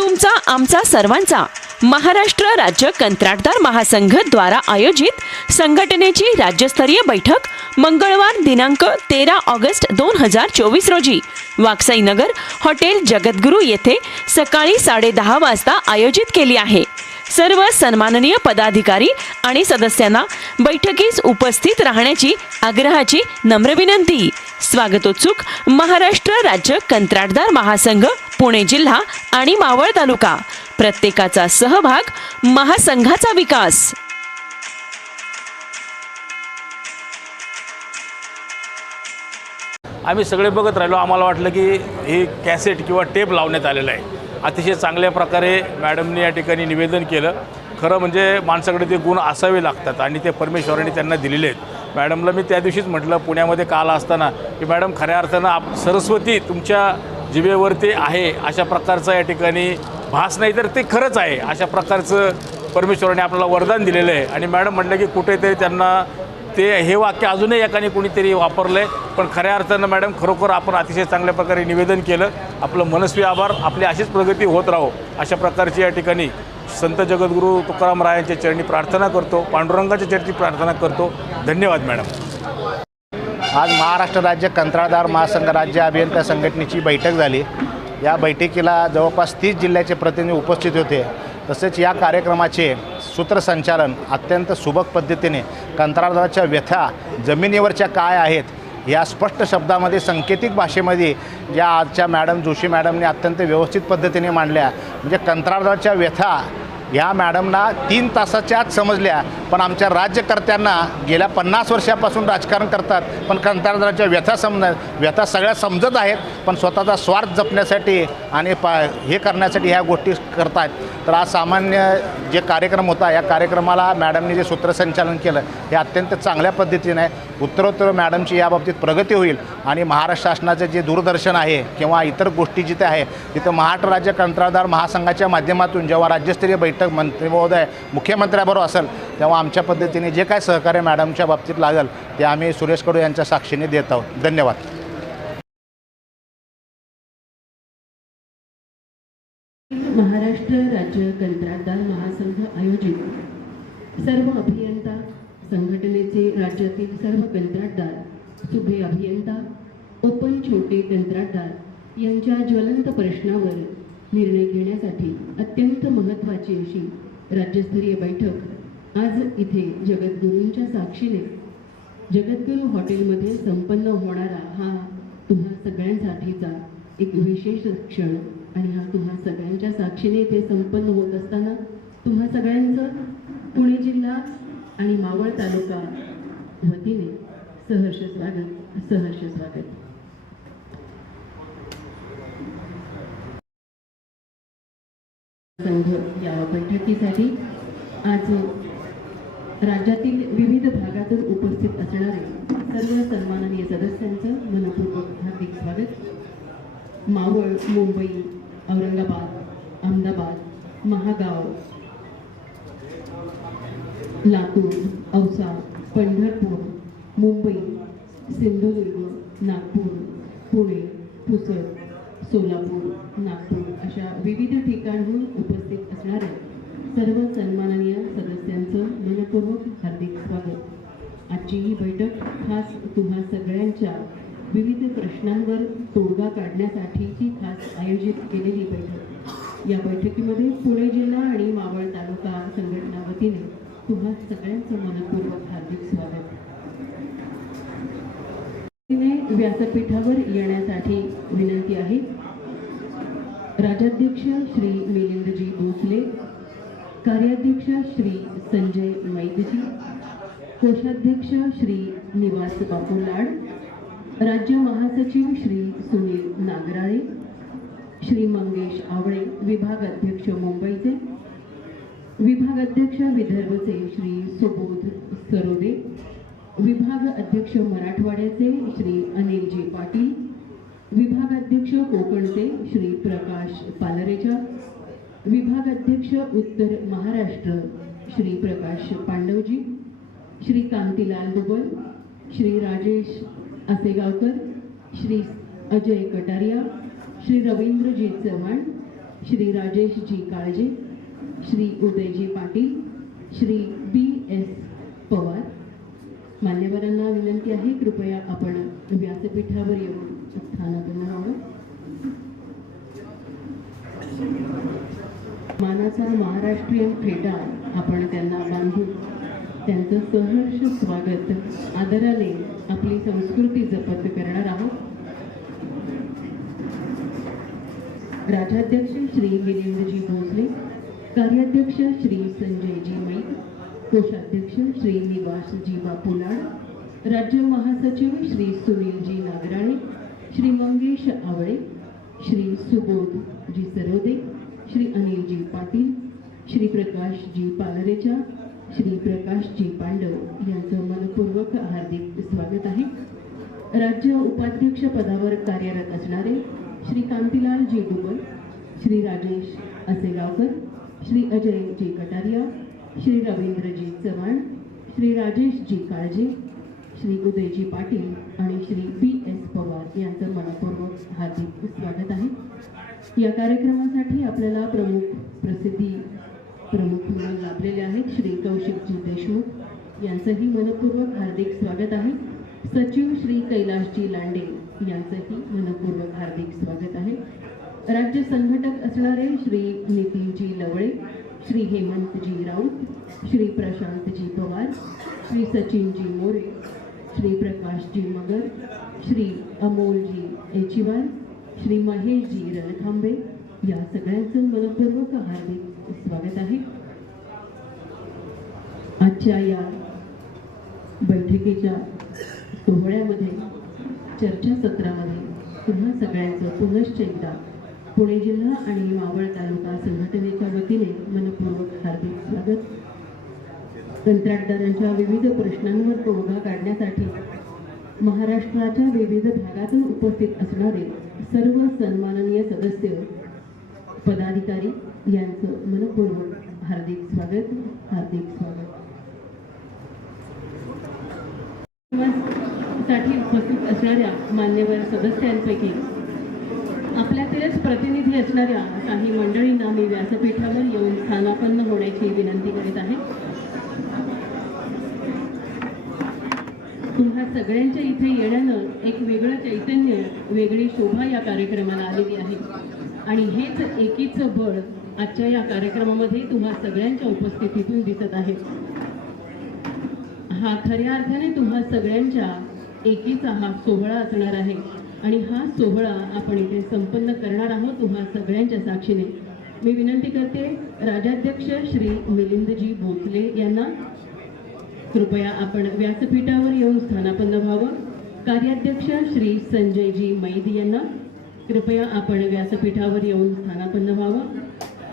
तुमचा आमचा सर्वांचा महाराष्ट्र राज्य कंत्राटदार महासंघ द्वारा आयोजित संघटनेची राज्यस्तरीय बैठक मंगळवार दिनांक 13 ऑगस्ट 2024 रोजी वाकसाई नगर हॉटेल जगद्गुरू येथे सकाळी 10:30 वाजता आयोजित केली आहे। सर्व सन्माननीय पदाधिकारी आणि सदस्यांना बैठकीस उपस्थित राहण्याची आग्रहाची नम्र विनंती। स्वागतोत्सुक महाराष्ट्र राज्य कंत्राटदार महासंघ पुणे जिल्हा आणि मावळ तालुका, प्रत्येकाचा सहभाग महासंघाचा विकास। आम्ही सगळे बघत राहिलो, आम्हाला वाटलं की हे कॅसेट किंवा टेप लावण्यात आलेलं आहे। अतिशय चांगल्या प्रकारे मॅडमने या ठिकाणी निवेदन केलं। खरं म्हणजे माणसाकडे ते गुण असावे लागतात आणि ते परमेश्वराने त्यांना दिलेले आहेत। मॅडमला मी त्या दिवशीच म्हटलं पुण्यामध्ये काल असताना की मॅडम खऱ्या अर्थानं सरस्वती तुमच्या जिभेवरती आहे अशा प्रकारचा या ठिकाणी भास नाही तर ते खरंच आहे अशा प्रकारचं परमेश्वराने आपल्याला वरदान दिलेलं आहे। आणि मॅडम म्हटलं की कुठेतरी त्यांना ते हे वाक्य अजूनही एकाने कुणीतरी वापरलं आहे, पण खऱ्या अर्थानं मॅडम खरोखर आपण अतिशय चांगल्या प्रकारे निवेदन केलं। आपलं मनस्वी आभार, आपली अशीच प्रगती होत राहो अशा प्रकारची या ठिकाणी संत जगद्गुरू तुकाराम रायांच्या चरणी प्रार्थना करतो, पांडुरंगाच्या चरणी प्रार्थना करतो। धन्यवाद मॅडम। आज महाराष्ट्र राज्य कंत्राटदार महासंघ राज्य अभियंता संघटनेची बैठक झाली। या बैठकीला जवळपास 30 जिल्ह्याचे प्रतिनिधी उपस्थित होते। तसेच या कार्यक्रमाचे सूत्रसंचालन अत्यंत सुबक पद्धतीने कंत्राटदाराच्या व्यथा जमिनीवरच्या काय आहेत या स्पष्ट शब्दामध्ये सांकेतिक भाषेमध्ये ज्या आजच्या मॅडम जोशी मॅडमने अत्यंत व्यवस्थित पद्धतीने मांडल्या, म्हणजे कंत्राटदाराच्या व्यथा ह्या मॅडमना 3 तासाच्या आत समजल्या। पण आमच्या राज्यकर्त्यांना गेल्या 50 वर्षापासून राजकारण करतात, पण कंत्राटदाराच्या व्यथा सगळ्या समजत आहेत, पण स्वतःचा स्वार्थ जपण्यासाठी आणि हे करण्यासाठी ह्या गोष्टी करतात। तर आज सामान्य जे कार्यक्रम होता या कार्यक्रमाला मॅडमने जे सूत्रसंचालन केलं हे अत्यंत चांगल्या पद्धतीने आहे। उत्तरोत्तर मॅडमची याबाबतीत प्रगती होईल आणि महाराष्ट्र शासनाचं जे दूरदर्शन आहे किंवा इतर गोष्टी जिथे आहे तिथं महाराष्ट्र राज्य कंत्राटदार महासंघाच्या माध्यमातून जेव्हा राज्यस्तरीय बैठक मंत्री महोदय मुख्यमंत्र्याबरोबर असेल तेव्हा आमच्या पद्धतीने जे काय सहकार्य मॅडमच्या बाबतीत लागेल ते आम्ही सुरेश कडू यांच्या साक्षीने देत आहोत। धन्यवाद। महाराष्ट्र राज्य कंत्राटदार महासंघ आयोजित सर्व अभियंता संघटनेचे राज्यातील सर्व कंत्राटदार, सुभे अभियंता, ओपन छोटे कंत्राटदार यांच्या ज्वलंत प्रश्नावर निर्णय घेण्यासाठी अत्यंत महत्त्वाची अशी राज्यस्तरीय बैठक आज इथे जगद्गुरूंच्या साक्षीने जगद्गुरू हॉटेलमध्ये संपन्न होणारा हा तुम्हा सगळ्यांसाठीचा एक विशेष क्षण आणि हा तुम्हा सगळ्यांच्या साक्षीने इथे संपन्न होत असताना तुम्हा सगळ्यांचं पुणे जिल्हा आणि मावळ तालुका वतीने सहर्ष स्वागत। संघ या बैठकीसाठी आज राज्यातील विविध भागातून उपस्थित असणारे सर्व सन्माननीय सदस्यांचं मनपूर्वक हार्दिक स्वागत। मावळ, मुंबई, औरंगाबाद, अहमदाबाद, महागाव, लातूर, औसा, पंढरपूर, मुंबई, सिंधुदुर्ग, नागपूर, पुणे, पुसद, सोलापूर, नागपूर अशा विविध ठिकाणाहून उपस्थित असणाऱ्या सर्व सन्माननीय सदस्यांचं मनपूर्वक हार्दिक स्वागत। आजची ही बैठक खास तुम्हा सगळ्यांच्या विविध प्रश्नांवर तोडगा काढण्यासाठीची खास आयोजित केलेली बैठक। या बैठकीमध्ये पुणे जिल्हा आणि मावळ तालुका संघटना वतीने तुम्हा सगळ्यांचं मनपूर्वक हार्दिक स्वागत। व्यासपीठावर येण्यासाठी विनंती आहे। राजाध्यक्ष श्री मिलिंदजी भोसले, कार्याध्यक्ष श्री संजय मैदजी, कोषाध्यक्ष श्री निवास बापूलाड, राज्य महासचिव श्री सुनील नागराळे, श्री मंगेश आवळे, विभाग अध्यक्ष मुंबईचे, विभाग अध्यक्ष विदर्भचे श्री सुबोध सरोदे, विभाग अध्यक्ष मराठवाड्याचे श्री अनिलजी पाटील, विभाग अध्यक्ष कोकणचे श्री प्रकाश पालरेचा, विभाग अध्यक्ष उत्तर महाराष्ट्र श्री प्रकाश पांडवजी, श्री कांतीलाल दुबल, श्री राजेश आसेगावकर, श्री अजय कटारिया, श्री रवींद्रजी चव्हाण, श्री राजेशजी काळजे, श्री उदयजी पाटील, श्री BS पवार. मान्यवरांना विनंती आहे, कृपया आपण व्यासपीठावर येऊन स्थानापन्न व्हावं. मानाचा महाराष्ट्रीयन फेटा आपण त्यांना बांधून त्यांचं सहर्ष स्वागत आदराने आपली संस्कृती जपत करणार आहोत. राजाध्यक्ष श्री मिलिंदजी भोसले, कार्याध्यक्ष श्री संजयजी मैत, कोषाध्यक्ष श्री निवासजी बापूलाड, राज्य महासचिव श्री सुनीलजी नागराळे, श्री मंगेश आवळे, श्री सुबोधजी सरोदे, श्री अनिलजी पाटील, श्री प्रकाशजी पालरेचा, श्री प्रकाशजी पांडव यांचं मनपूर्वक हार्दिक स्वागत आहे. राज्य उपाध्यक्ष पदावर कार्यरत असणारे श्री कांतीलालजी डुबल, श्री राजेश असेगावकर, श्री अजयजी कटारिया, श्री रवींद्रजी चव्हाण, श्री राजेशजी काळजे, श्री उदयजी पाटील आणि श्री BS पवार यांचं मनपूर्वक हार्दिक स्वागत आहे. या कार्यक्रमासाठी आपल्याला प्रमुख म्हणून लाभलेले आहेत श्री कौशिकजी देशमुख यांचंही मनपूर्वक हार्दिक स्वागत आहे. सचिव श्री कैलाशजी लांडे यांचंही मनपूर्वक हार्दिक स्वागत आहे. राज्य संघटक असणारे श्री नितीनजी लवळे, श्री हेमंतजी राऊत, श्री प्रशांतजी पवार, श्री सचिनजी मोरे, श्री प्रकाशजी मगर, श्री अमोलजी एचिवार, श्री महेशजी रणखांबे या सगळ्यांचं मनपूर्वक हार्दिक स्वागत आहे. आजच्या या बैठकीच्या सोहळ्यामध्ये चर्चासत्रामध्ये तुम्हा सगळ्यांचं पुनश्च एकदा पुणे जिल्हा आणि मावळ तालुका संघटनेच्या वतीने मनपूर्वक हार्दिक स्वागत. कंत्राटदारांच्या विविध प्रश्नांवर तोडगा काढण्यासाठी महाराष्ट्राच्या विविध भागातून उपस्थित असणारे सर्व सन्माननीय सदस्य पदाधिकारी यांचं मनपूर्वक हार्दिक स्वागत. साठी उपस्थित असणाऱ्या मान्यवर सदस्यांपैकी आपल्यातीलच प्रतिनिधी असणाऱ्या काही मंडळींना मी व्यासपीठावर येऊन स्थानापन्न होण्याची विनंती करीत आहे. तुम्हा सगळ्यांच्या इथे येण्यानं एक वेगळं चैतन्य, वेगळी शोभा या कार्यक्रमाला आलेली आहे आणि हेच एकीचं बळ आजच्या या कार्यक्रमामध्ये तुम्हा सगळ्यांच्या उपस्थितीतून दिसत आहे. हा खऱ्या अर्थाने तुम्हा सगळ्यांच्या एकीचा हा सोहळा असणार आहे आणि हा सोहळा आपण इथे संपन्न करणार आहोत तुम्हा सगळ्यांच्या साक्षीने. मी विनंती करते राजाध्यक्ष श्री मिलिंदजी भोसले यांना कृपया आपण व्यासपीठावर येऊन स्थानापन्न व्हावं. कार्याध्यक्ष श्री संजयजी मैद यांना कृपया आपण व्यासपीठावर येऊन स्थानापन्न व्हावं.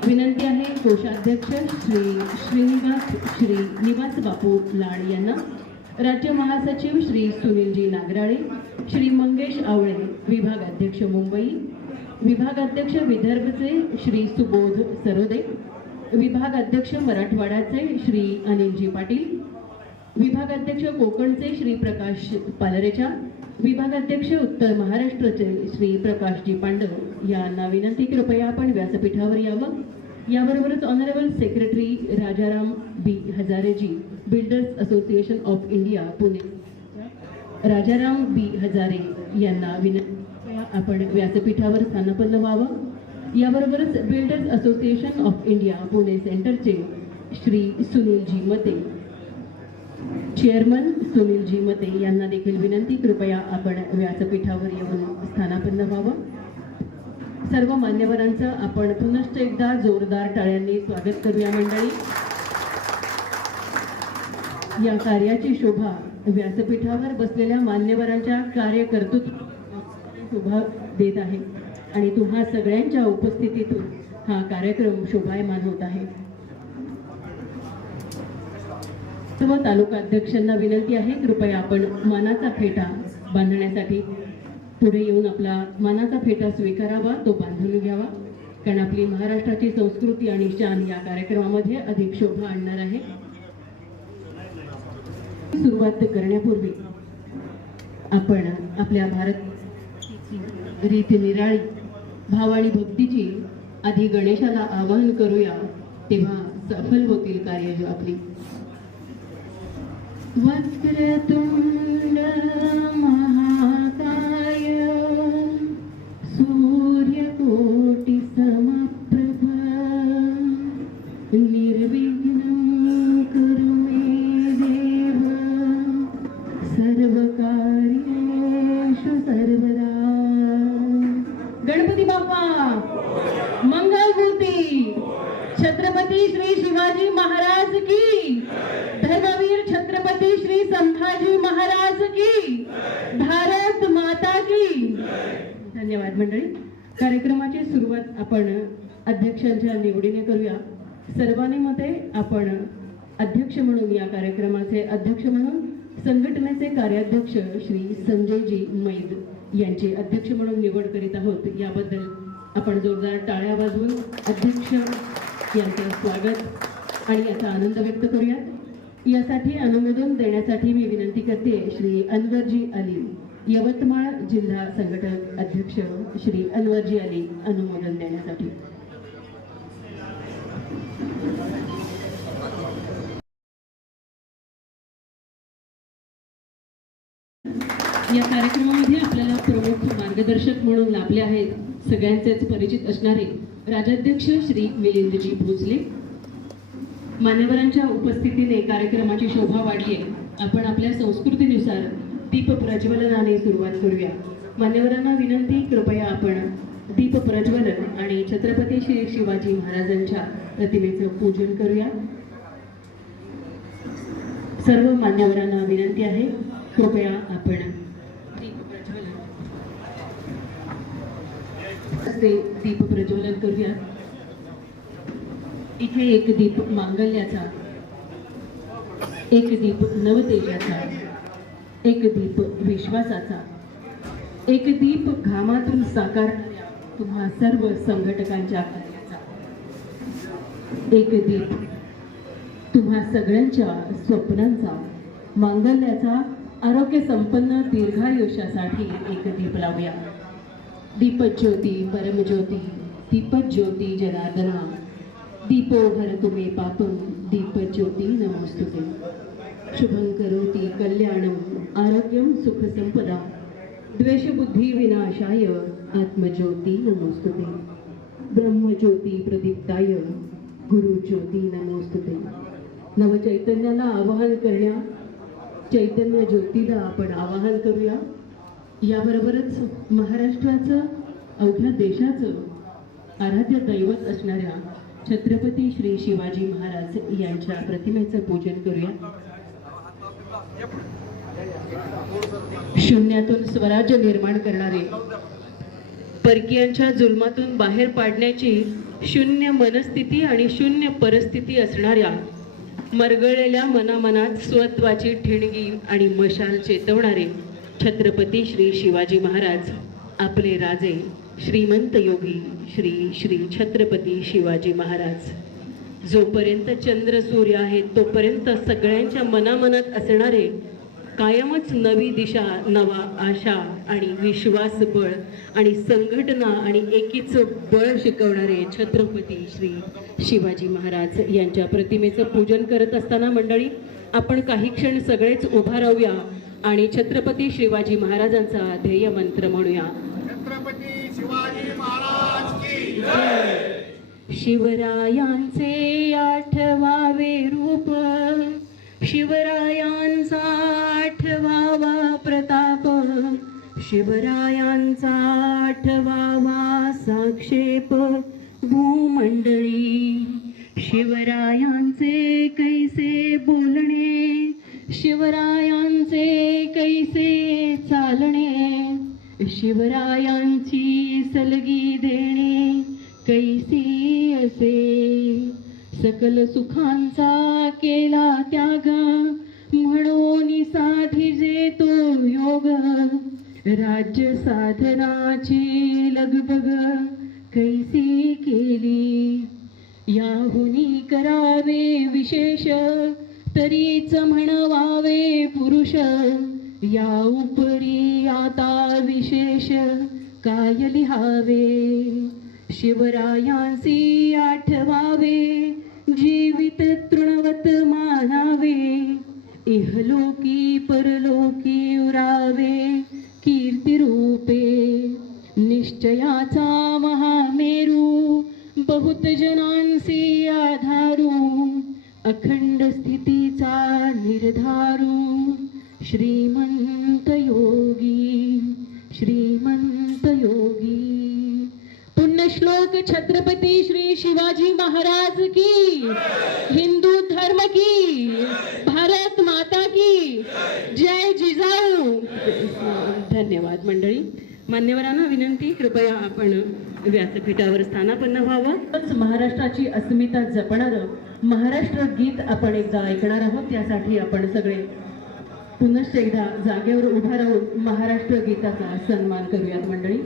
विनंती आहे कोषाध्यक्ष श्री निवास बापू लाड यांना, राज्य महासचिव श्री सुनीलजी नागराळे, श्री मंगेश आवळे विभागाध्यक्ष मुंबई, विभागाध्यक्ष विदर्भचे श्री सुबोध सरोदे, विभागाध्यक्ष मराठवाड्याचे श्री अनिलजी पाटील, विभागाध्यक्ष कोकणचे श्री प्रकाश पालरेचा, विभागाध्यक्ष उत्तर महाराष्ट्राचे श्री प्रकाशजी पांडव यांना विनंती कृपया आपण व्यासपीठावर यावं. याबरोबरच honourable secretary Rajaram B हजारेजी, builders association of India Pune, Rajaram B Hazare यांना विनंती आपण व्यासपीठावर स्थानापन्न व्हावं. याबरोबरच builders association of India Pune सेंटरचे श्री सुनीलजी मते, चेअरमन सुनीलजी मते यांना देखील विनंती कृपया आपण व्यासपीठावर येऊन स्थानापन्न व्हावं. सर्व मान्यवरांचं आपण पुनश्च एकदा जोरदार टाळ्यांनी स्वागत करूया मंडळी. या कार्याची शोभा व्यासपीठावर बसलेल्या मान्यवरांच्या कार्यकर्तृत्व शोभा देत आहे आणि तुम्हा सगळ्यांच्या उपस्थितीतून हा कार्यक्रम शोभायमान होत आहे. सर्व तालुका अध्यक्षांना विनंती आहे कृपया आपण मानाचा फेटा बांधण्यासाठी पुढे येऊन आपला मानाचा फेटा स्वीकारावा, तो बांधून घ्यावा, कारण आपली महाराष्ट्राची संस्कृती आणि शान या कार्यक्रमामध्ये अधिक शोभा आणणार आहे. सुरुवात करण्यापूर्वी आपण आपल्या भारत रीती निराळी भाव आणि भक्तीची आधी गणेशाला आवाहन करूया, तेव्हा सफल होतील कार्य आपली. वक्रतुंड महाकाय सूर्यकोटि समप्रभ निर्विघ्नं कुरु मे देव सर्वकार्येषु सर्वदा. गणपती बाप्पा मंगलमूर्ती. छत्रपती श्री शिवाजी महाराज की. धर्मवीर छत्रपती श्री संभाजी महाराज की. भारत माता की. धन्यवाद मंडळी. कार्यक्रमाची सुरुवात आपण अध्यक्षांच्या निवडीने करूया. सर्वानुमते आपण अध्यक्ष म्हणून, या कार्यक्रमाचे अध्यक्ष म्हणून संघटनेचे कार्याध्यक्ष श्री संजयजी मैद यांची अध्यक्ष म्हणून निवड करीत आहोत. याबद्दल आपण जोरदार टाळ्या वाजवून अध्यक्ष यांचं स्वागत आणि याचा आनंद व्यक्त करूयात. यासाठी अनुमोदन देण्यासाठी मी विनंती करते श्री अनवरजी अली, यवतमाळ जिल्हा संघटक अध्यक्ष श्री अनवरजी अली, अनुमोदन देण्यासाठी. या कार्यक्रमामध्ये आपल्याला प्रमुख मार्गदर्शक म्हणून लाभले आहेत सगळ्यांचेच परिचित असणारे राजाध्यक्ष श्री मिलिंदजी भोसले. मान्यवरांच्या उपस्थितीने कार्यक्रमाची शोभा वाढली आहे. आपण आपल्या संस्कृतीनुसार दीप प्रज्वलनाने सुरुवात करूया. मान्यवरांना विनंती, कृपया आपण दीप प्रज्वलन आणि छत्रपती श्री शिवाजी महाराजांच्या प्रतिमेचं पूजन करूया. सर्व मान्यवरांना विनंती आहे, कृपया आपण दीप प्रज्वलन करूया. इथे एक दीप मांगल्याचा, एक दीप नवतेजाचा, एक दीप विश्वासाचा, एक दीप घामातून साकारणाऱ्या तुम्हा सर्व संघटकांच्या कार्याचा, एक दीप तुम्हा सगळ्यांच्या स्वप्नांचा, मांगल्याचा, आरोग्य संपन्न दीर्घायुष्यासाठी एक दीप लावूया. दीपज्योती परमज्योती, दीपज्योती जनार्दना, दीपो हरतु मे पापं, दीपज्योती नमोस्तुते. शुभं करोति कल्याणं, आरोग्यं सुखसंपदा, द्वेषबुद्धी विनाशाय, आत्मज्योती नमोस्तुते. ब्रह्मज्योती प्रदीप्ताय, गुरुज्योती नमोस्तुते. नवचैतन्याला आवाहन करण्या चैतन्य ज्योतीला आपण आवाहन करूया. याबरोबरच महाराष्ट्राचं, अवघ्या देशाचं आराध्य दैवत असणाऱ्या छत्रपती श्री शिवाजी महाराज यांच्या प्रतिमेचं पूजन करूया. शून्यातून स्वराज्य निर्माण करणारे, परकीयांच्या जुलमातून बाहेर पाडण्याची शून्य मनस्थिती आणि शून्य परिस्थिती असणाऱ्या, मरगळलेल्या मनामनात स्वत्वाची ठिणगी आणि मशाल चेतवणारे छत्रपती श्री शिवाजी महाराज, आपले राजे श्रीमंत योगी श्री श्री छत्रपती शिवाजी महाराज. जोपर्यंत चंद्र सूर्य आहेत तोपर्यंत सगळ्यांच्या मनामनात असणारे, कायमच नवी दिशा, नवा आशा आणि विश्वास बळ आणि संघटना आणि एकीचं बळ शिकवणारे छत्रपती श्री शिवाजी महाराज यांच्या प्रतिमेचं पूजन करत असताना मंडळी, आपण काही क्षण सगळेच उभा राहूया आणि छत्रपती शिवाजी महाराजांचा ध्येय मंत्र म्हणूया. छत्रपती शिवाजी महाराज की जय. शिवरायांचे आठवावे रूप, शिवरायांचा आठवावा प्रताप, शिवरायांचा आठवावा साक्षेप भूमंडळी. शिवरायांचे कैसे बोलणे, शिवरायांचे कैसे चालणे, शिवरायांची सलगी देणे कैसी असे. सकल सुखांचा केला त्याग, म्हणून साधिजे तो योग, राज्य साधनाची लगबग कैसी केली. याहुनी करावे विशेष, तरीच म्हणवावे पुरुष, या उपरी आता विशेष काय लिहावे. शिवरायांसी आठवावे, जीवित तृणवत मानावे, इहलोकी परलोकी उरावे कीर्ती रूपे. निश्चयाचा महामेरू, बहुत जनांसी आधारू, अखंड स्थितीचा निर्धारू, श्रीमंत योगी, श्रीमंत योगी. पुण्यश्लोक छत्रपती श्री शिवाजी महाराज की, हिंदू धर्म की, भारत माता की जय जिजाऊ. धन्यवाद मंडळी. मान्यवरांना विनंती, कृपया आपण व्यासपीठावर स्थानापन्न व्हावं. महाराष्ट्राची अस्मिता जपणारं महाराष्ट्र गीत आपण एकदा ऐकणार आहोत. त्यासाठी आपण सगळे पुनश्च एकदा जागेवर उभा राहून महाराष्ट्र गीताचा सन्मान करूयात मंडळी.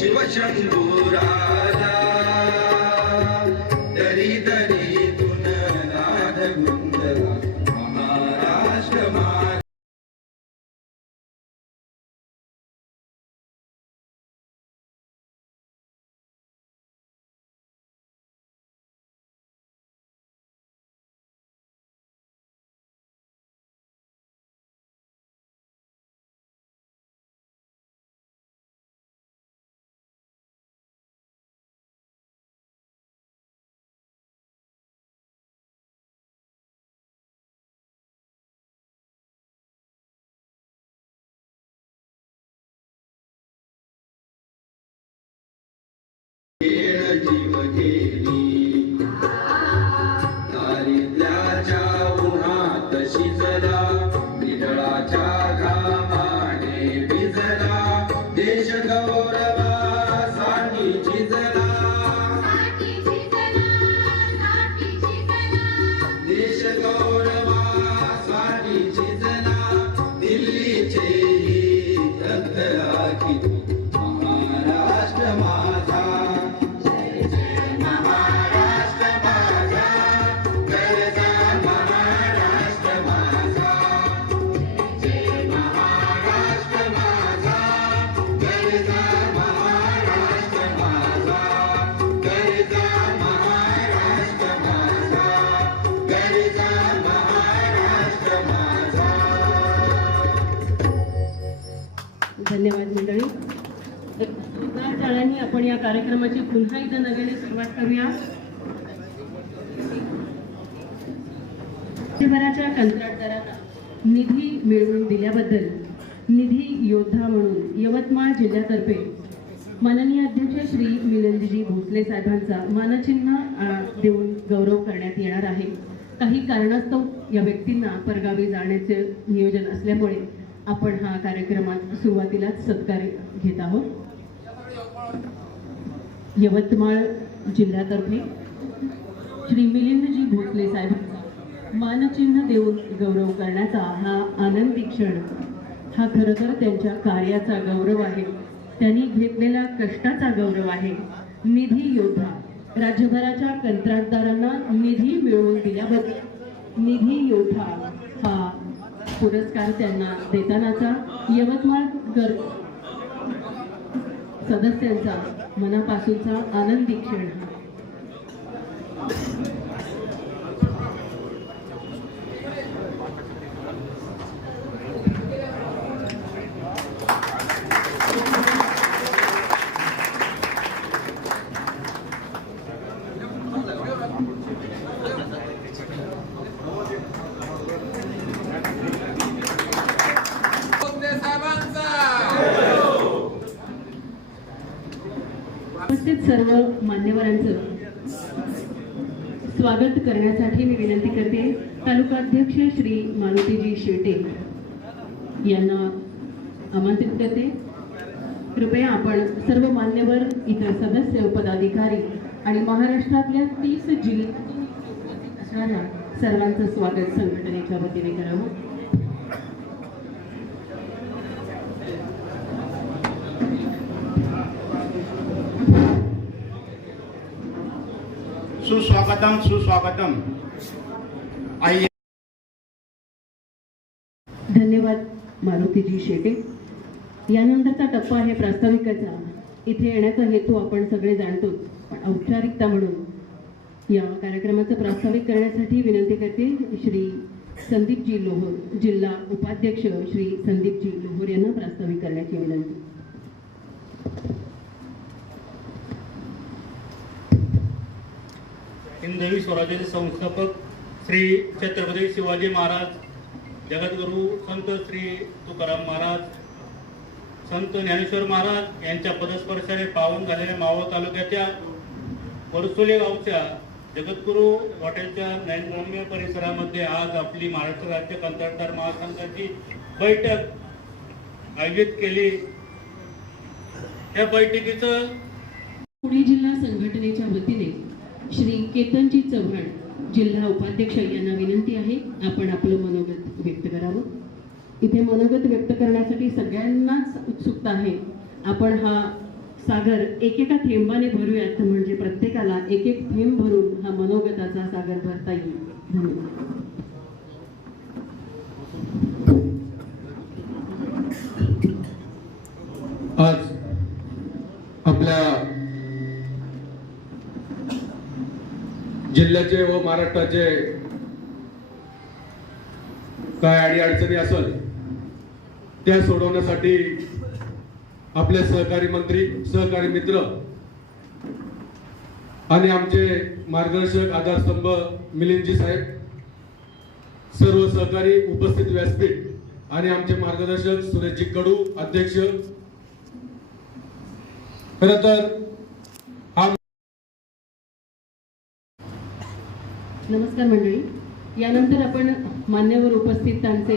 शिवशंभू राजा दरी दरीतून नाद गुंजला महाराष्ट्र माझा. जीव गेली दारिद्र्याच्या उन्हात शिजला, निधळाच्या घामाने भिजला, देश गौरवासाठी झिजला, देश गौरवासाठी झिजला, दिल्लीचे दत्तला किती महाराष्ट्र माझा. धन्यवाद मंडळी. एक जोरदार टाळ्यांनी आपण या कार्यक्रमाची पुन्हा एकदा नव्याने सुरुवात करूया. राज्यभराच्या कंत्राटदारांना निधी मिळवून दिल्याबद्दल निधी योद्धा म्हणून यवतमाळ जिल्ह्यातर्फे माननीय अध्यक्ष श्री मिलिंदजी भोसले साहेबांचा मानचिन्ह देऊन गौरव करण्यात येणार आहे. काही कारणास्तव या व्यक्तींना परगावी जाण्याचे नियोजन असल्यामुळे आपण हा कार्यक्रमात सुरुवातीलाच सत्कार घेत आहोत. यवतमाळ जिल्ह्यातर्फे श्री मिलिंदजी भोसले साहेबांचा मानचिन्ह देऊन गौरव करण्याचा हा आनंदी क्षण, हा खरं तर त्यांच्या कार्याचा गौरव आहे, त्यांनी घेतलेल्या कष्टाचा गौरव आहे. निधी योद्धा, राज्यभराच्या कंत्राटदारांना निधी मिळवून दिल्याबद्दल निधी योद्धा हा पुरस्कार त्यांना देतानाचा यवतमाळकर सदस्यांचा मनापासूनचा आनंदी क्षण. उपस्थित सर्व मान्यवरांचं स्वागत करण्यासाठी मी विनंती करते तालुकाध्यक्ष श्री मारुतीजी शेटे यांना आमंत्रित करते. कृपया आपण सर्व मान्यवर, इतर सदस्य, पदाधिकारी आणि महाराष्ट्रातल्या 30 जिल्ह्यात असणाऱ्या सर्वांचं स्वागत संघटनेच्या वतीने करावं. सुस्वागतम सुस्वागतम. आई धन्यवाद मारुतीजी शेटे. यानंतरचा टप्पा आहे प्रास्ताविकाचा. इथे येण्याचा हेतू आपण सगळे जाणतोच, पण औपचारिकता म्हणून या कार्यक्रमाचं प्रास्ताविक करण्यासाठी विनंती करते श्री संदीपजी लोहोर, जिल्हा उपाध्यक्ष श्री संदीपजी लोहोर यांना प्रास्ताविक करण्याची विनंती. हिंदवी स्वराज्याचे संस्थापक श्री छत्रपती शिवाजी महाराज, जगद्गुरू संत श्री तुकाराम महाराज, संत ज्ञानेश्वर महाराज यांच्या पदस्पर्शाने पावन झालेल्या मावळ तालुक्याच्या वरसोली गावच्या जगद्गुरू हॉटेलच्या नयनरम्य परिसरामध्ये आज आपली महाराष्ट्र राज्य कंत्राटदार महासंघाची बैठक आयोजित केली. या बैठकीचं पुणे जिल्हा संघटनेच्या वतीने श्री केतनजी चव्हाण, जिल्हा उपाध्यक्ष यांना विनंती आहे आपण आपलं मनोगत व्यक्त करावं. इथे मनोगत व्यक्त करण्यासाठी सगळ्यांनाच उत्सुकता आहे. आपण हा सागर एकेका थेंबाने भरूयात, म्हणजे प्रत्येकाला एक एक थेंब भरून हा मनोगताचा सागर भरता येईल. धन्यवाद. आज आपल्या जिल्ह्याचे व महाराष्ट्राचे काय अडीअडचणी असेल त्या सोडवण्यासाठी आपले सहकारी मंत्री, सहकारी मित्र आणि आमचे मार्गदर्शक आधारस्तंभ मिलिंदजी साहेब, सर्व सहकारी उपस्थित व्यासपीठ आणि आमचे मार्गदर्शक सुरेशजी कडू अध्यक्ष. खरं तर नमस्कार मंडळी. यानंतर आपण मान्यवर उपस्थितांचे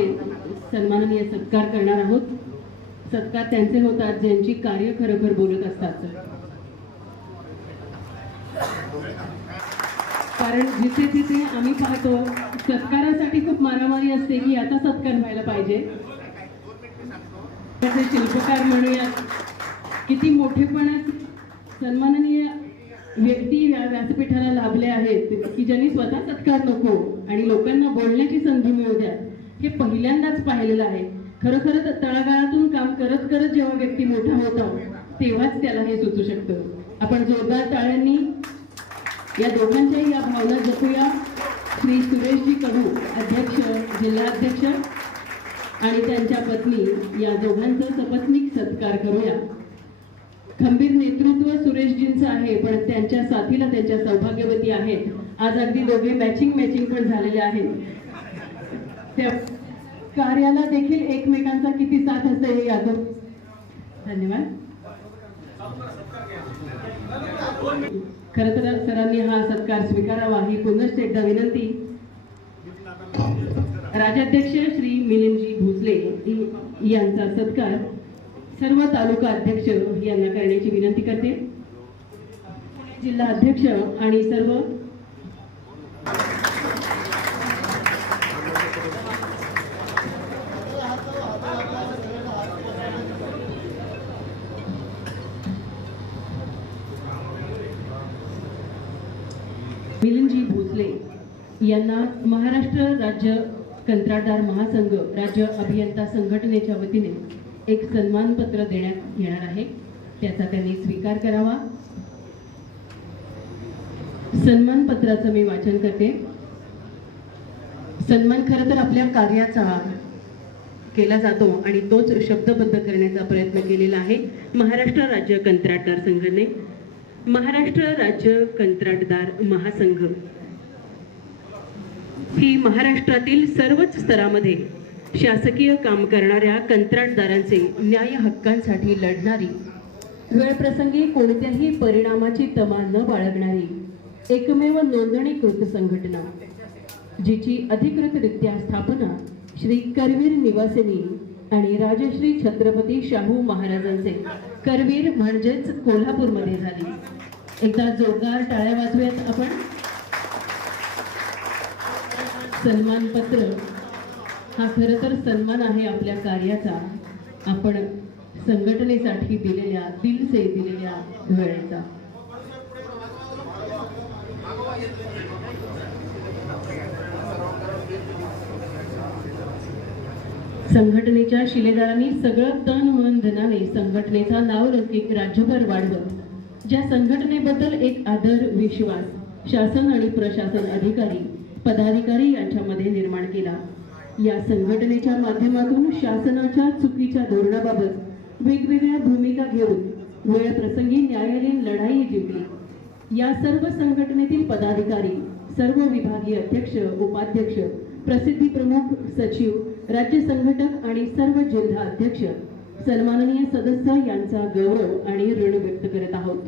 सन्माननीय सत्कार करणार आहोत. सत्कार त्यांचे होतात ज्यांची कार्य खरोखर बोलत असतात. कारण जिथे तिथे आम्ही पाहतो सत्कारासाठी खूप मारामारी असते की याचा सत्कार व्हायला पाहिजे. त्याचे शिल्पकार म्हणूया, किती मोठेपणात सन्माननीय व्यक्ती या व्यासपीठाला लाभले आहेत की ज्यांनी स्वतः सत्कार नको आणि लोकांना बोलण्याची संधी मिळू द्या, हे पहिल्यांदाच पाहिलेलं आहे. खरोखरच तळागाळातून काम करत करत जेव्हा व्यक्ती मोठा होतो तेव्हाच त्याला हे सुचू शकतं. आपण जोरदार टाळ्यांनी या दोघांच्याही या भावना जपूया. श्री सुरेशजी कडू अध्यक्ष, जिल्हाध्यक्ष आणि त्यांच्या पत्नी या दोघांचा सपत्नीक सत्कार करूया. खंबीर नेतृत्व सुरेशजींचं आहे, पण त्यांच्या साथीला त्यांच्या सौभाग्यवती आहेत. आज अगदी दोघे मॅचिंग पण झालेले आहेत. त्या कार्याला देखील एकमेकांचा किती साथ असते हे यातून. धन्यवाद. खरं तर सरांनी हा सत्कार स्वीकारावा ही पुनश्च एकदा विनंती. राजाध्यक्ष श्री मिलिंदजी भोसले यांचा सत्कार सर्व तालुका अध्यक्ष यांना करण्याची विनंती करते. जिल्हा अध्यक्ष आणि सर्व मिलिंदजी भोसले यांना महाराष्ट्र राज्य कंत्राटदार महासंघ राज्य अभियंता संघटनेच्या वतीने एक सन्मानपत्र देण्यात येणार आहे. त्याचा त्यांनी स्वीकार करावा. सन्मानपत्राचं मी वाचन करते. सन्मान खरं तर आपल्या कार्याचा केला जातो आणि तोच शब्दबद्ध करण्याचा प्रयत्न केलेला आहे महाराष्ट्र राज्य कंत्राटदार संघाने. महाराष्ट्र राज्य कंत्राटदार महासंघ ही महाराष्ट्रातील सर्वच स्तरामध्ये शासकीय काम करणाऱ्या कंत्राटदारांचे न्याय हक्कांसाठी लढणारी वेळप्रसंगी कोणत्याही परिणामाची तमा न बाळगणारी एकमेव नोंदणीकृत संघटना, जिची अधिकृतरित्या स्थापना श्री करवीर निवासिनी आणि राजश्री छत्रपती शाहू महाराजांचे करवीर म्हणजेच कोल्हापूरमध्ये झाली. एकदा जोरदार टाळ्या वाजवूयात आपण. सन्मानपत्र हा खरं तर सन्मान आहे आपल्या कार्याचा, आपण संघटनेसाठी दिलेल्या दिल से दिलेल्या वेळेचा. संघटनेच्या शिलेदारांनी सगळं तन मन धनाने संघटनेचा नावलौकिक राज्यभर वाढवत ज्या संघटनेबद्दल एक आदर विश्वास शासन आणि प्रशासन अधिकारी पदाधिकारी यांच्यामध्ये निर्माण केला, या संघटनेच्या माध्यमातून शासनाच्या चुकीच्या धोरणाबाबत वेगवेगळ्या भूमिका घेऊन वेळ प्रसंगी न्यायालयीन लढाई जिंकली. या सर्व संघटनेतील पदाधिकारी, सर्व विभागीय अध्यक्ष, उपाध्यक्ष, प्रसिद्धी प्रमुख, सचिव, राज्य संघटक आणि सर्व जिल्हा अध्यक्ष, सन्माननीय सदस्य यांचा गौरव आणि ऋण व्यक्त करत आहोत.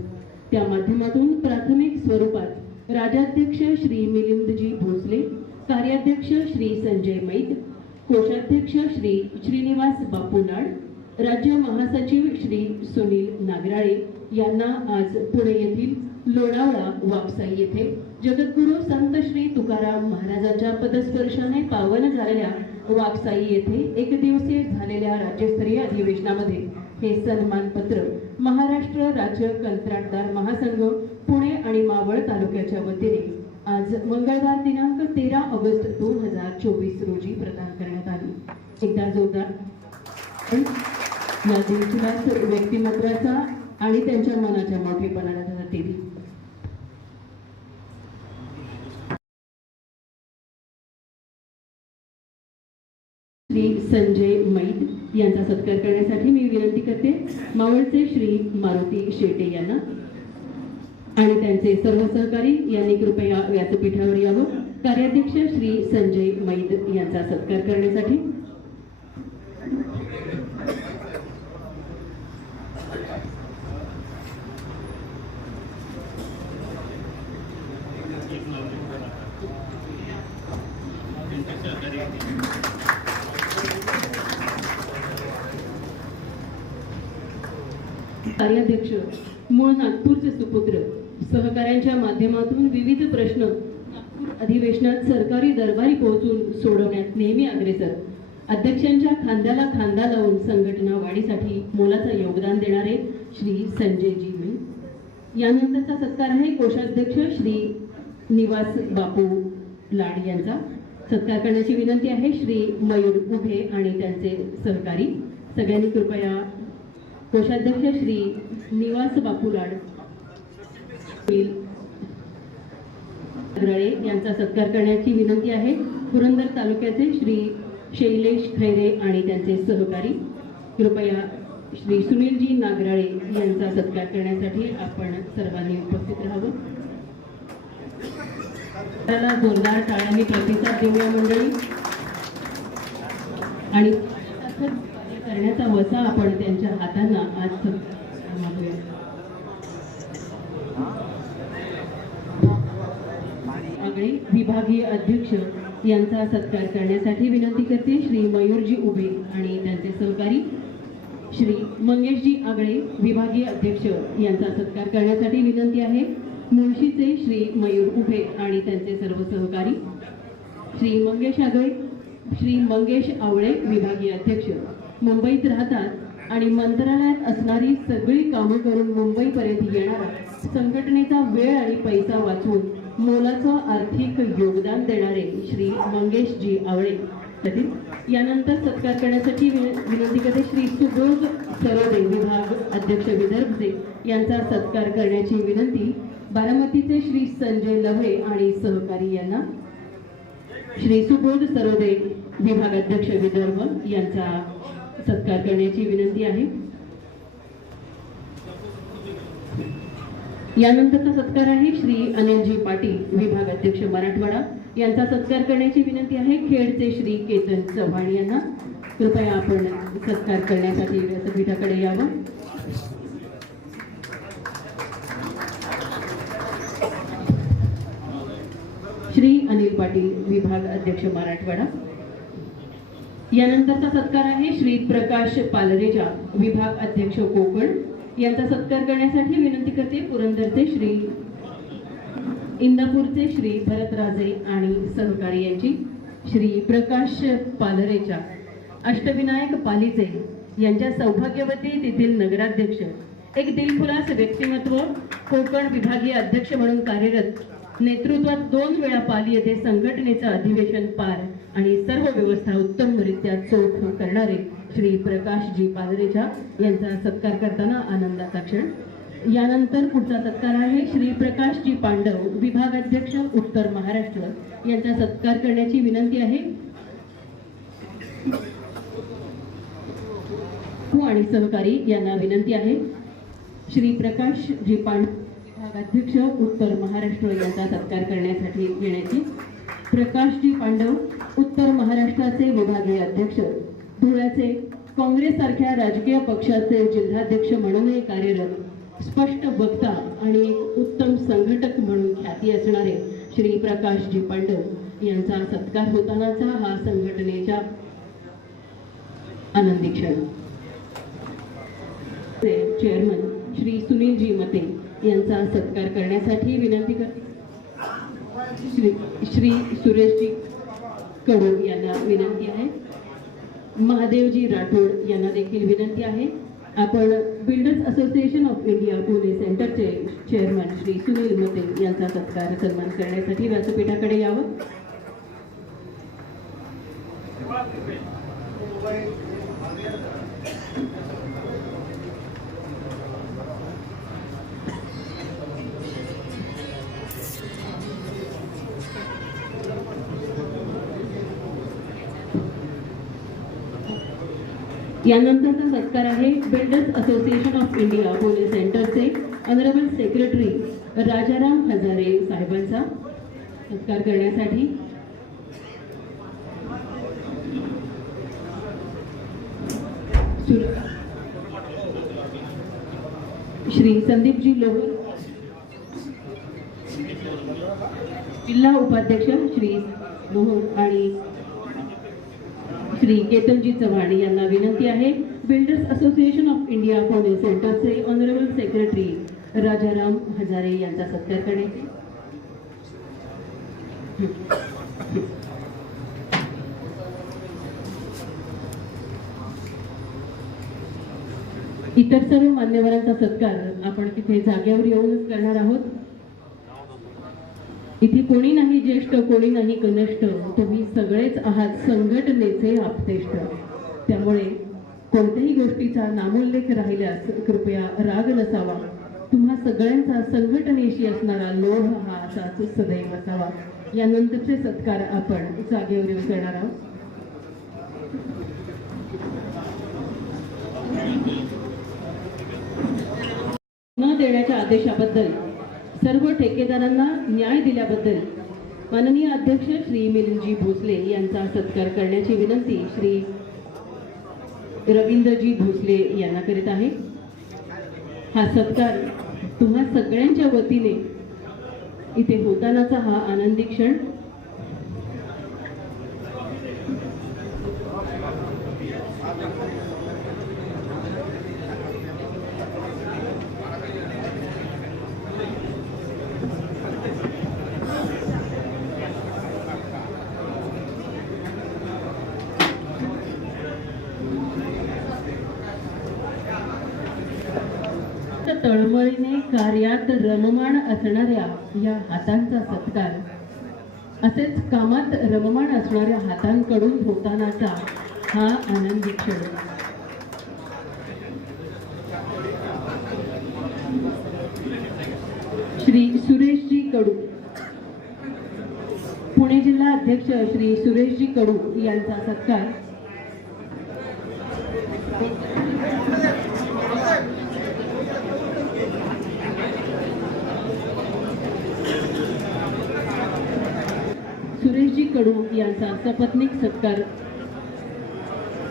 त्या माध्यमातून प्राथमिक स्वरूपात राजाध्यक्ष श्री मिलिंदजी भोसले, कार्याध्यक्ष श्री संजय मैत, कोषाध्यक्ष श्री श्रीनिवास बापू लाड, राज्य महासचिव श्री सुनील नागराळे यांना आज पुणे येथील लोणावळा वापसाई येथे जगद्गुरू संत श्री तुकाराम महाराजांच्या पदस्पर्शाने पावन झालेल्या वापसाई येथे एक दिवसीय झालेल्या राज्यस्तरीय अधिवेशनामध्ये हे सन्मानपत्र महाराष्ट्र राज्य कंत्राटदार महासंघ पुणे आणि मावळ तालुक्याच्या वतीने आज मंगळवार दिनांक 13 ऑगस्ट 2024 रोजी प्रदान करण्यात आले. एकदा जोरदार या दिवशीलाच व्यक्तिमत्वाचा आणि त्यांच्या मनाच्या मोठेपणाला जाते. श्री संजय मैत यांचा सत्कार करण्यासाठी मी विनंती करते मावळचे श्री मारुती शेटे यांना आणि त्यांचे सर्व सहकारी यांनी कृपया व्यासपीठावर यावं. कार्याध्यक्ष श्री संजय मैत यांचा सत्कार करण्यासाठी कार्याध्यक्ष मूळ नागपूरचे सुपुत्र, सहकाऱ्यांच्या माध्यमातून विविध प्रश्न नागपूर अधिवेशनात सरकारी दरबारी पोहोचून सोडवण्यात नेहमी अग्रेसर, अध्यक्षांच्या खांद्याला खांदा लावून संघटना वाढीसाठी मोलाचं योगदान देणारे श्री संजयजी मै. यानंतरचा सत्कार आहे कोषाध्यक्ष श्री निवास बापू लाड यांचा. सत्कार करण्याची विनंती आहे श्री मयूर उभे आणि त्यांचे सहकारी. सगळ्यांनी कृपया कोषाध्यक्ष श्री निवास बापू लाड यांचा सत्कार करण्याची विनंती आहे. पुरंदर तालुक्याचे श्री शैलेश खैरे आणि त्यांचे सहकारी. कृपया श्री सुनीलजी नागराळे यांचा सत्कार करण्यासाठी आपण सर्वांनी उपस्थित राहावं. त्याला जोरदार टाळ्यांनी प्रतिसाद देऊया मंडळी. आणि करण्याचा वसा आपण त्यांच्या हातांना आज मागूया. आगळे विभागीय अध्यक्ष यांचा सत्कार करण्यासाठी विनंती करते श्री मयूरजी उभे आणि त्यांचे सहकारी. श्री मंगेशजी आगळे विभागीय अध्यक्ष यांचा सत्कार करण्यासाठी विनंती आहे. मुळशीचे श्री मयूर उभे आणि त्यांचे सर्व सहकारी. श्री मंगेश आगळे, श्री मंगेश आवळे विभागीय अध्यक्ष, मुंबईत राहतात आणि मंत्रालयात असणारी सगळी कामं करून मुंबईपर्यंत येणारा, संघटनेचा वेळ आणि पैसा वाचवून मोलाचं आर्थिक योगदान देणारे श्री मंगेशजी आवळे. यानंतर सत्कार करण्यासाठी विनंती करते श्री सुबोध सरोदे विभाग अध्यक्ष विदर्भचे यांचा सत्कार करण्याची विनंती. बारामतीचे श्री संजय लव्हे आणि सहकारी यांना. श्री सुबोध सरोदे विभाग अध्यक्ष विदर्भ यांचा सत्कार करण्याची विनंती आहे. यानंतरचा सत्कार आहे श्री अनिलजी पाटील विभाग अध्यक्ष मराठवाडा यांचा सत्कार करण्याची विनंती आहे. खेडचे श्री केतन चव्हाण यांना. कृपया आपण सत्कार करण्यासाठी व्यासपीठाकडे यावं. श्री अनिल पाटील विभाग अध्यक्ष मराठवाडा. यानंतरचा सत्कार आहे श्री प्रकाश पालरेजा विभाग अध्यक्ष कोकण. यांचा सत्कार करण्यासाठी विनंती करते पुरंदरचे श्री, इंदापूरचे श्री भरतराजे आणि सहकारी यांची. श्री प्रकाश पालरेजा अष्टविनायक पालिचे यांच्या सौभाग्यवती तेथील नगराध्यक्ष, एक दिलखुलास व्यक्तिमत्व, कोकण विभागीय अध्यक्ष म्हणून कार्यरत, नेतृत्वात 2 वेळा पाली येथे संघटनेचं अधिवेशन पार आणि सर्व व्यवस्था उत्तमरित्या चोख करणारे श्री प्रकाशजी पालरेजा यांचा सत्कार करताना आनंदाचा क्षण. यानंतर पुढचा सत्कार आहे श्री प्रकाशजी पांडव विभाग अध्यक्ष उत्तर महाराष्ट्र यांचा सत्कार करण्याची विनंती आहे. आणि सहकारी यांना विनंती आहे. श्री प्रकाशजी पांडव विभाग अध्यक्ष उत्तर महाराष्ट्र यांचा सत्कार करण्यासाठी घेण्याची. प्रकाशजी पांडव उत्तर महाराष्ट्राचे विभागीय अध्यक्ष, धुळ्याचे काँग्रेस सारख्या राजकीय पक्षाचे जिल्हाध्यक्ष म्हणूनही कार्यरत, स्पष्ट वक्ता आणि एक उत्तम संघटक म्हणून ख्याती असणारे श्री प्रकाशजी पांडव यांचा सत्कार होतानाचा हा संघटनेच्या आनंदी क्षण. चेअरमन श्री सुनीलजी मते यांचा सत्कार करण्यासाठी विनंती करते. श्री सुरेशजी कडू यांना विनंती आहे. महादेवजी राठोड यांना देखील विनंती आहे. आपण builders association of India Pune सेंटरचे चेअरमन श्री सुनील मते यांचा सत्कार सन्मान करण्यासाठी व्यासपीठाकडे यावं. यानंतरचा सत्कार आहे builders association of India Pune सेंटरचे ऑनरेबल सेक्रेटरी राजाराम हजारे साहेबांचा सत्कार करण्यासाठी. श्री संदीपजी लोहर जिल्हा उपाध्यक्ष श्री लोहर आणि श्री केतनजी चव्हाण यांना विनंती आहे. Builders association of India Pune सेंटरचे ऑनरेबल सेक्रेटरी राजाराम हजारे यांचा सत्कार करण्याची. इतर सर्व मान्यवरांचा सत्कार आपण तिथे जागेवर येऊनच करणार आहोत. इथे कोणी नाही ज्येष्ठ, कोणी नाही कनिष्ठ, तुम्ही सगळेच आहात संघटनेचे आपतेष्ट. त्यामुळे कोणत्याही गोष्टीचा नामोल्लेख राहिल्यास कृपया राग नसावा. तुम्हा सगळ्यांचा संघटनेशी असणारा लोभ हा असाच सदैव असावा. यानंतरचे सत्कार आपण जागेवर येऊन करणार आहोत. न देण्याच्या आदेशाबद्दल, सर्व ठेकेदारांना न्याय दिल्याबद्दल माननीय अध्यक्ष श्री मिलिंदजी भोसले यांचा सत्कार करण्याची विनंती श्री रवींद्रजी भोसले यांना करीत आहे. हा सत्कार तुम्हा सगळ्यांच्या वतीने इथे होतानाचा हा आनंदी क्षण. तळमळीने कार्यात रममाण असणाऱ्या या हातांचा सत्कार, असेच कामात रममाण असणाऱ्या हातांकडून होतानाचा हा आनंदी क्षण. श्री सुरेशजी कडू पुणे जिल्हा अध्यक्ष श्री सुरेशजी कडू यांचा सत्कार. सुरेशजी कडू यांचा सपत्नीक सत्कार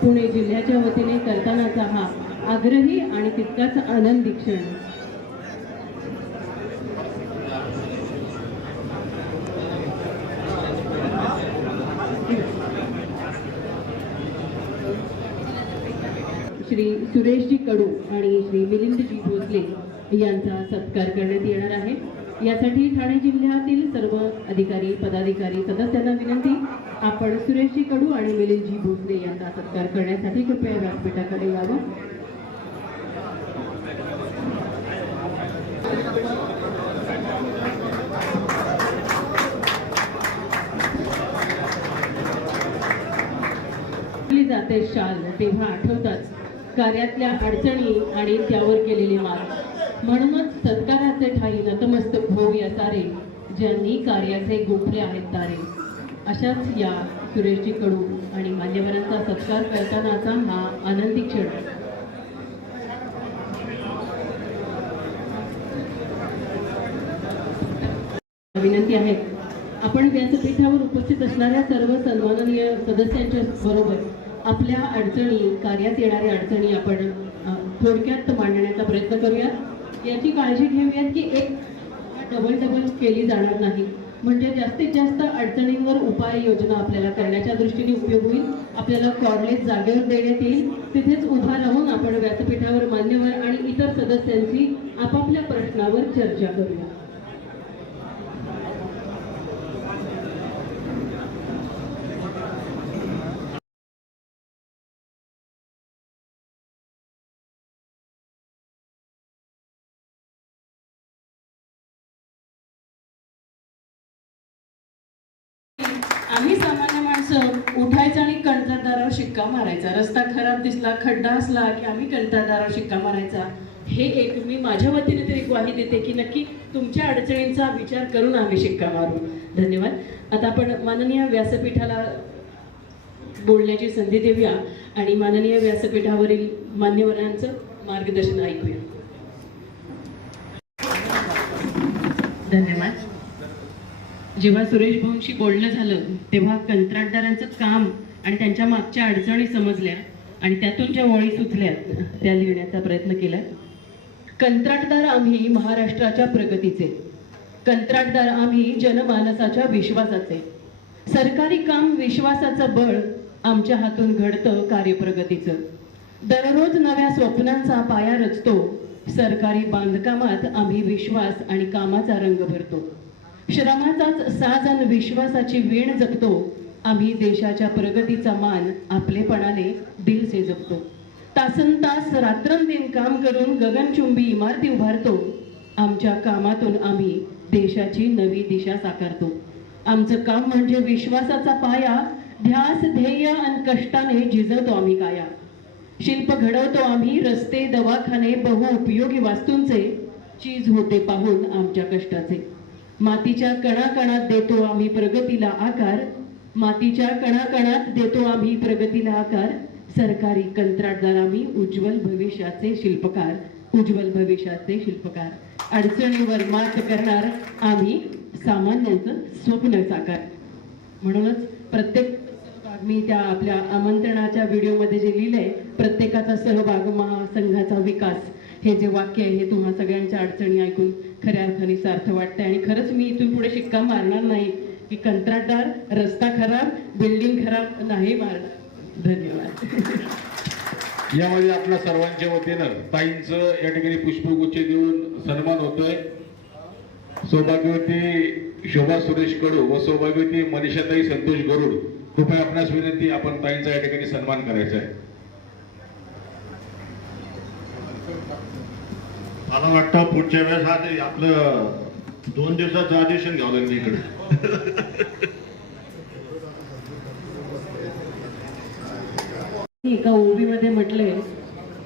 पुणे जिल्ह्याच्या वतीने करतानाचा हा आग्रही आणि तितकाच आनंदी क्षण. सुरेशजी कडू आणि श्री मिलिंदजी भोसले यांचा सत्कार करण्यात येणार आहे. यासाठी ठाणे जिल्ह्यातील सर्व अधिकारी पदाधिकारी सदस्यांना विनंती, आपण सुरेशजी कडू आणि मिलिंदजी भोसले यांचा सत्कार करण्यासाठी कृपया व्यासपीठाकडे यावं. जाते शाल तेव्हा आठवतात कार्यातल्या अडचणी आणि त्यावर केलेले मात. म्हणूनच सत्काराचे ठाई नतमस्तक होऊया सारे, ज्यांनी कार्याचे गोखले आहेत तारे. अशाच या सुरेशजी कडू आणि मान्यवरांचा सत्कार करतानाचा हा आनंदी क्षण. विनंती आहे, आपण व्यासपीठावर उपस्थित असणाऱ्या सर्व सन्माननीय सदस्यांच्या बरोबर आपल्या अडचणी, कार्यात येणाऱ्या अडचणी आपण थोडक्यात मांडण्याचा प्रयत्न करूया. याची काळजी घेऊयात की एक डबल केली जाणार नाही, म्हणजे जास्तीत जास्त अडचणींवर उपाययोजना आपल्याला करण्याच्या दृष्टीने उपयोग होईल. आपल्याला कॉर्डलेस जागेवर देण्यात येईल, तिथेच उभा राहून आपण व्यासपीठावर मान्यवर आणि इतर सदस्यांशी आपापल्या प्रश्नावर चर्चा करूया. आम्ही सामान्य माणसं उठायचं आणि कंत्राटदारावर शिक्का मारायचा. रस्ता खराब दिसला, खड्डा असला की आम्ही कंत्राटदारावर शिक्का मारायचा. हे एक मी माझ्या वतीने तरी ग्वाही देते की नक्की तुमच्या अडचणींचा विचार करून आम्ही शिक्का मारू. धन्यवाद. आता आपण माननीय व्यासपीठाला बोलण्याची संधी देऊया आणि माननीय व्यासपीठावरील मान्यवरांचं मार्गदर्शन ऐकूया. धन्यवाद. जेव्हा सुरेश भाऊंशी बोलणं झालं तेव्हा कंत्राटदारांचं काम आणि त्यांच्या मागच्या अडचणी समजल्या आणि त्यातून ज्या ओळी सुचल्या त्या लिहिण्याचा प्रयत्न केला. कंत्राटदार आम्ही महाराष्ट्राच्या प्रगतीचे, कंत्राटदार आम्ही जनमानसाच्या विश्वासाचे. सरकारी काम विश्वासाचं बळ, आमच्या हातून घडतं कार्यप्रगतीचं. दररोज नव्या स्वप्नांचा पाया रचतो, सरकारी बांधकामात आम्ही विश्वास आणि कामाचा रंग भरतो. श्रमाचाच साज अन विश्वासाची वीण जपतो, आम्ही देशाच्या प्रगतीचा मान आपलेपणाने दिल से जपतो. तासनतास रात्रंदिन काम करून गगनचुंबी इमारती उभारतो, आमच्या कामातून आम्ही देशाची नवी दिशा साकारतो. आमचं काम म्हणजे विश्वासाचा पाया, ध्यास ध्येय अन कष्टाने झिजवतो आम्ही काया. शिल्प घडवतो आम्ही रस्ते दवाखाने बहुउपयोगी वास्तूंचे, चीज होते पाहून आमच्या कष्टाचे. मातीच्या कणाकणात देतो आम्ही प्रगतीला आकार, मातीच्या कणाकणात देतो आम्ही प्रगतीला आकार. सरकारी कंत्राटदार आम्ही उज्ज्वल भविष्याचे शिल्पकार, उज्ज्वल भविष्याचे शिल्पकार. अडचणीवर मात करणार आम्ही सामान्यांचं स्वप्न साकार. म्हणूनच प्रत्येक मी त्या आपल्या आमंत्रणाच्या व्हिडिओमध्ये जे लिहिलंय, प्रत्येकाचा सहभाग महासंघाचा विकास, हे जे वाक्य आहे हे तुम्हा सगळ्यांच्या अडचणी ऐकून खऱ्या अर्थाने सार्थ वाटतंय. आणि खरंच मी इथून पुढे शिक्का मारणार नाही की कंत्राटदार रस्ता खराब, बिल्डिंग खराब नाही मारणार. धन्यवाद. यामध्ये आपल्या सर्वांच्या वतीनं ताईंचं या ठिकाणी पुष्पगुच्छ देऊन सन्मान होतोय. सौभाग्यवती शोभा सुरेश कडू व सौभाग्यवती मनीषाताई संतोष गरुड, कृपया आपणास विनंती, आपण ताईंचा या ठिकाणी सन्मान करायचा आहे. मला वाटतं पुढच्या वेळेस आधी आपलं 2 दिवसाचं अधिवेशन घ्यावं लागेल इकडे. एका ओवीमध्ये म्हटलंय,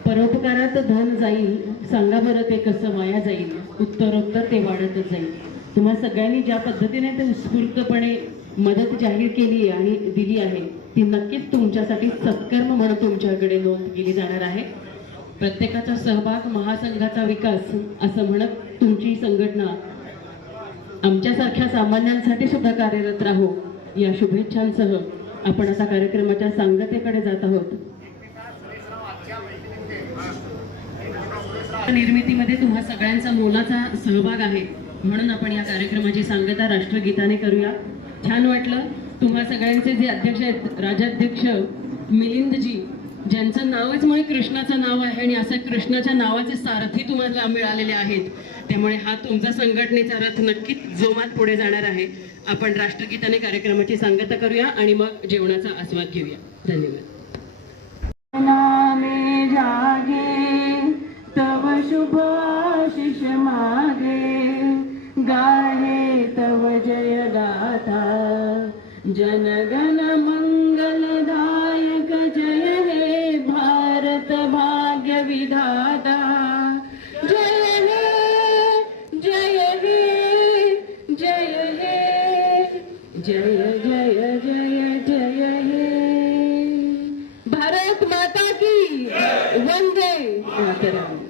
परोपकारात धन जाईल, सांगा बरं ते कसं वाया जाईल, उत्तरोत्तर ते वाढतच जाईल. तुम्हा सगळ्यांनी ज्या पद्धतीने ते उत्स्फूर्तपणे मदत जाहीर केली आणि दिली आहे ती नक्कीच तुमच्यासाठी सत्कर्म म्हणून तुमच्याकडे नोंद केली जाणार आहे. प्रत्येकाचा सहभाग महासंघाचा विकास असं म्हणत तुमची संघटना आमच्यासारख्या सामान्यांसाठी सुद्धा कार्यरत राहो या शुभेच्छांसह आपण आता कार्यक्रमाच्या सांगतेकडे जात आहोत. निर्मितीमध्ये तुम्हा सगळ्यांचा मोलाचा सहभाग आहे, म्हणून आपण या कार्यक्रमाची सांगता राष्ट्रगीताने करूया. छान वाटलं. तुम्हा सगळ्यांचे जे अध्यक्ष आहेत, राजाध्यक्ष मिलिंदजी ज्यांचं नावच मुळे कृष्णाचं नाव आहे आणि असं कृष्णाच्या नावाचे सारथी तुम्हाला मिळालेले आहेत. त्यामुळे हा तुमचा संघटनेचा रथ नक्कीच जोमात पुढे जाणार आहे. आपण राष्ट्रगीताने कार्यक्रमाची सांगता करूया आणि मग जेवणाचा आस्वाद घेऊया. धन्यवाद. नामे जागे तव शुभ आशिष मागे, गाहे तव जय गाथा, जनगण मंगलदायक जय हे भारत भाग्य विधाता. जय हे जय हे जय हे जय जय जय जय हे. भारत माता की वंदे मातरम.